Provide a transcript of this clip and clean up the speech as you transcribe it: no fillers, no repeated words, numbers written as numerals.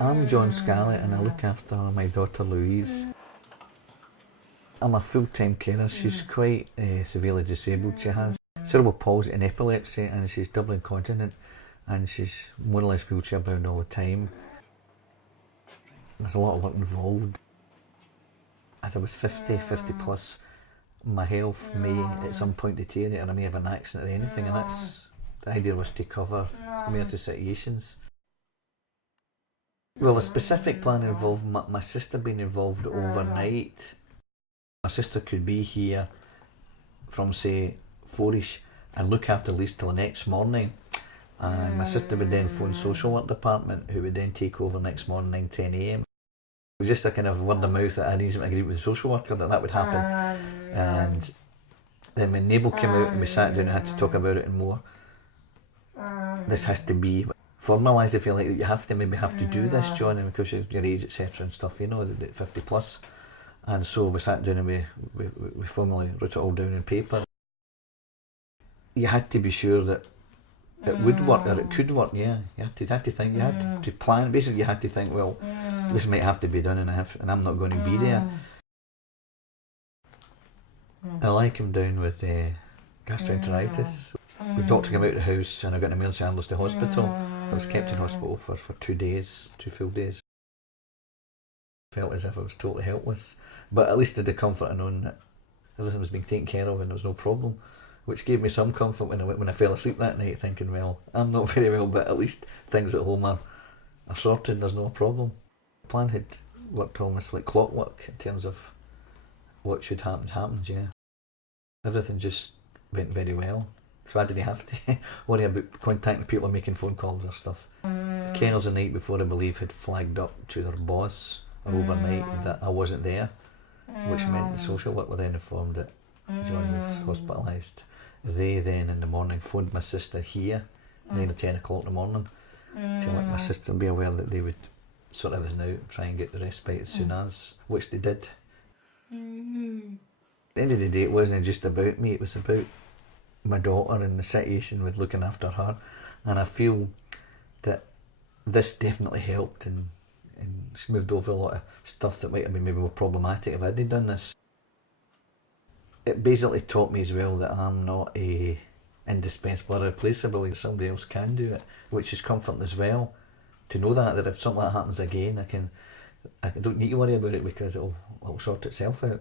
I'm John Scarlett and I look after my daughter Louise. I'm a full-time carer. She's quite severely disabled. She has cerebral palsy and epilepsy, and she's doubly incontinent, and she's more or less wheelchair bound all the time. There's a lot of work involved. As I was 50 plus, my health may at some point deteriorate, and I may have an accident or anything, and that's the idea was to cover emergency situations. Well, the specific plan involved my sister being involved overnight. My sister could be here from say 4ish and look after Lise till the next morning, and my sister would then phone social work department, who would then take over next morning 9-10 a.m. It was just a kind of word of mouth arrangement agreement with the social worker that would happen. And then when Nabel came out and we sat down and had to talk about it and more, this has to be formalised, if you like, that you have to maybe have to do this, John, and because of your age, etc. and stuff, you know, 50 plus. And so we sat down and we formally wrote it all down on paper. You had to be sure that it would work or it could work, yeah. You had to think, you had to plan. Basically, you had to think, well, this might have to be done, and I'm not going to be there. I like him down with gastroenteritis. The doctor came out of the house and I got an emergency ambulance to hospital. I was kept in hospital for 2 days, 2 full days. Felt as if I was totally helpless, but at least I had the comfort of knowing that everything was being taken care of and there was no problem, which gave me some comfort when I fell asleep that night, thinking, well, I'm not very well, but at least things at home are sorted, there's no problem. The plan had worked almost like clockwork in terms of what should happen happened, yeah. Everything just went very well, so I didn't have to worry about contacting people or making phone calls or stuff. The kennels the night before, I believe, had flagged up to their boss or overnight that I wasn't there, which meant the social work were then informed that John was hospitalised. They then in the morning phoned my sister here, 9 or 10 o'clock in the morning, to let my sister be aware that they would sort everything out and try and get the respite as soon as, which they did. At the end of the day, it wasn't just about me, it was about my daughter and the situation with looking after her, and I feel that this definitely helped and smoothed over a lot of stuff that might have been maybe more problematic if I hadn't done this. It basically taught me as well that I'm not indispensable or replaceable. Somebody else can do it, which is comforting as well, to know that if something like that happens again, I don't need to worry about it because it'll sort itself out.